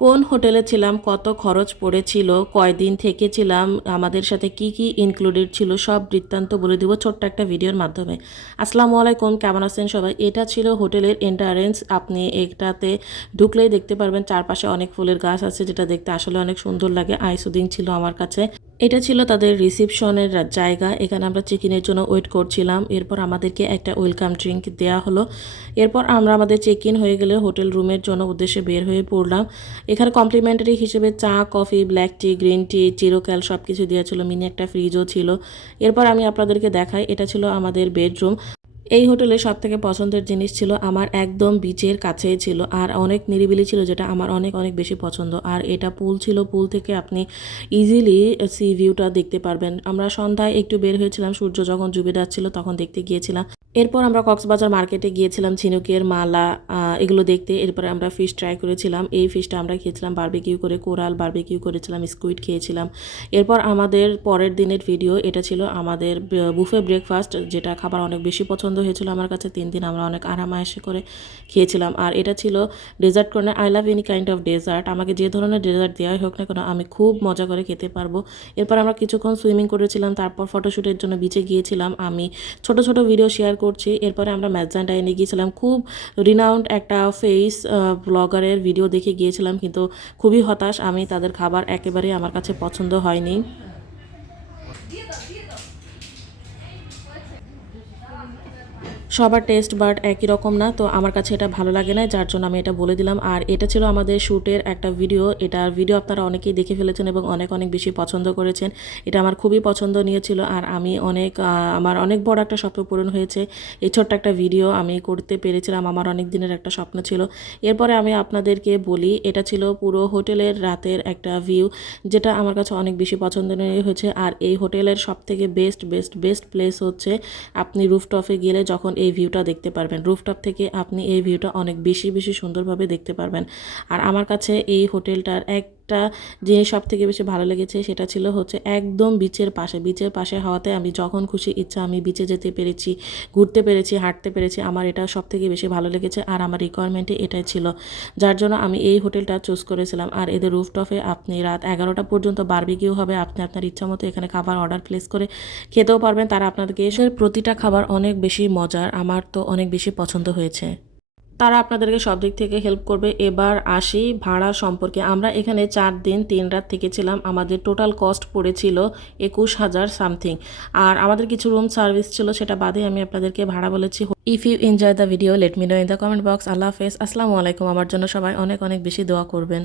কোন হোটেলে ছিলাম, কত খরচ পড়েছিল, কয়দিন থেকেছিলাম, আমাদের সাথে কি কি ইনক্লুডেড ছিল, সব বৃত্তান্ত বলে দিব ছোট্ট একটা ভিডিওর মাধ্যমে। আসসালামু আলাইকুম, কেমন আছেন সবাই? এটা ছিল হোটেলের এন্টারেন্স আপনি এটাতে ঢুকলেই দেখতে পারবেন, চারপাশে অনেক ফুলের গাছ আছে, যেটা দেখতে আসলে অনেক সুন্দর লাগে। আইসুদিন ছিল আমার কাছে। এটা ছিল তাদের রিসিপশনের জায়গা। এখানে আমরা চেকিনের জন্য ওয়েট করছিলাম। এরপর আমাদেরকে একটা ওয়েলকাম ড্রিঙ্ক দেয়া হলো। এরপর আমরা আমাদের চেক ইন হয়ে গেলে হোটেল রুমের জন্য উদ্দেশ্যে বের হয়ে পড়লাম। এখানে কমপ্লিমেন্টারি হিসেবে চা coffee black tea green tea চিরোক্যাল সব কিছু দেওয়া ছিল। মিনি একটা ফ্রিজও ছিল। এরপর আমি আপনাদেরকে দেখাই। এটা ছিল আমাদের বেডরুম এই হোটেলে সব থেকে পছন্দের জিনিস ছিল আমার একদম বিচের কাছেই ছিল আর অনেক নিরিবিলি ছিল যেটা আমার অনেক অনেক বেশি পছন্দ। আর এটা পুল ছিল, পুল থেকে আপনি ইজিলি সি ভিউটা দেখতে পারবেন। আমরা সন্ধ্যায় একটু বের হয়েছিলাম, সূর্য যখন ডুবে যাচ্ছিল তখন দেখতে গিয়েছিলাম। এরপর আমরা কক্সবাজার মার্কেটে গিয়েছিলাম, ঝিনুকের মালা এগুলো দেখতে, এরপরে আমরা ফিশ ট্রাই করেছিলাম। এই ফিশটা আমরা খেয়েছিলাম বারবিকিউ করে কোরাল বারবিকিউ করেছিলাম স্কুইড খেয়েছিলাম। এরপর আমাদের পরের দিনের ভিডিও এটা ছিল আমাদের বুফে ব্রেকফাস্ট যেটা খাবার অনেক বেশি পছন্দ হয়েছিল আমার কাছে। তিন দিন আমরা অনেক আরামায়েসে করে খেয়েছিলাম। আর এটা ছিল dessert corner I love any kind of dessert আমাকে যে ধরনের ডেজার্ট দেওয়াই হোক না কেন, আমি খুব মজা করে খেতে পারব। এরপর আমরা কিছুক্ষণ সুইমিং করেছিলাম, তারপর ফটোশ্যুটের জন্য বিচে গিয়েছিলাম। আমি ছোট ছোট ভিডিও শেয়ার করছি। এরপরে আমরা ম্যাজান্ডাইনে গিয়েছিলাম। খুব রিনাউন্ড একটা ফেস ব্লগারের ভিডিও দেখে গিয়েছিলাম, কিন্তু খুবই হতাশ। আমি তাদের খাবার একেবারেই আমার কাছে পছন্দ হয়নি। সবার টেস্ট বাট একই রকম না, তো আমার কাছে এটা ভালো লাগে না যার জন্য আমি এটা বলে দিলাম। আর এটা ছিল আমাদের শ্যুটের একটা ভিডিও এটার ভিডিও আপনারা অনেকেই দেখে ফেলেছেন এবং অনেক অনেক বেশি পছন্দ করেছেন। এটা আমার খুবই পছন্দনীয় ছিল আর আমি অনেক আমার অনেক বড় একটা স্বপ্ন পূরণ হয়েছে। এই ছোট্ট একটা ভিডিও আমি করতে পেরেছিলাম, আমার অনেক দিনের একটা স্বপ্ন ছিল। এরপরে আমি আপনাদেরকে বলি, এটা ছিল পুরো হোটেলের রাতের একটা ভিউ যেটা আমার কাছে অনেক বেশি পছন্দনীয় হয়েছে। আর এই হোটেলের সব থেকে বেস্ট বেস্ট বেস্ট প্লেস হচ্ছে, আপনি রুফটপে গেলে যখন এই ভিউটা দেখতে পারবেন। রুফটপ থেকে আপনি এই ভিউটা অনেক বেশি বেশি সুন্দরভাবে দেখতে পারবেন। আর আমার কাছে এই হোটেলটার একটা জিনিস সব থেকে বেশি ভালো লেগেছে সেটা ছিল হচ্ছে একদম বিচের পাশে। বিচের পাশে হওয়াতে আমি যখন খুশি ইচ্ছা আমি বিচে যেতে পেরেছি, ঘুরতে পেরেছি, হাঁটতে পেরেছি, আমার এটা সব থেকে বেশি ভালো লেগেছে আর আমার রিকোয়ারমেন্টে এটাই ছিল। যার জন্য আমি এই হোটেলটা চুজ করেছিলাম। আর এদের রুফটপে আপনি রাত এগারোটা পর্যন্ত বারবিকিউ হবে, আপনি আপনার ইচ্ছা মতো এখানে খাবার অর্ডার প্লেস করে খেতেও পারবেন। তারা আপনাদেরকে এসে প্রতিটা খাবার অনেক বেশি মজার, আমার তো অনেক বেশি পছন্দ হয়েছে। তারা আপনাদেরকে সব দিক থেকে হেল্প করবে। এবার আসি ভাড়া সম্পর্কে। আমরা এখানে চার দিন, তিন রাত থেকেছিলাম। আমাদের টোটাল কস্ট পড়েছিল একুশ হাজার সামথিং আর আমাদের কিছু রুম সার্ভিস ছিল, সেটা বাদে আমি আপনাদেরকে ভাড়া বলেছি। If you enjoy the video let me know in the comment box আল্লাহ হাফেজ। আসসালামু আলাইকুম। আমার জন্য সবাই অনেক অনেক বেশি দোয়া করবেন।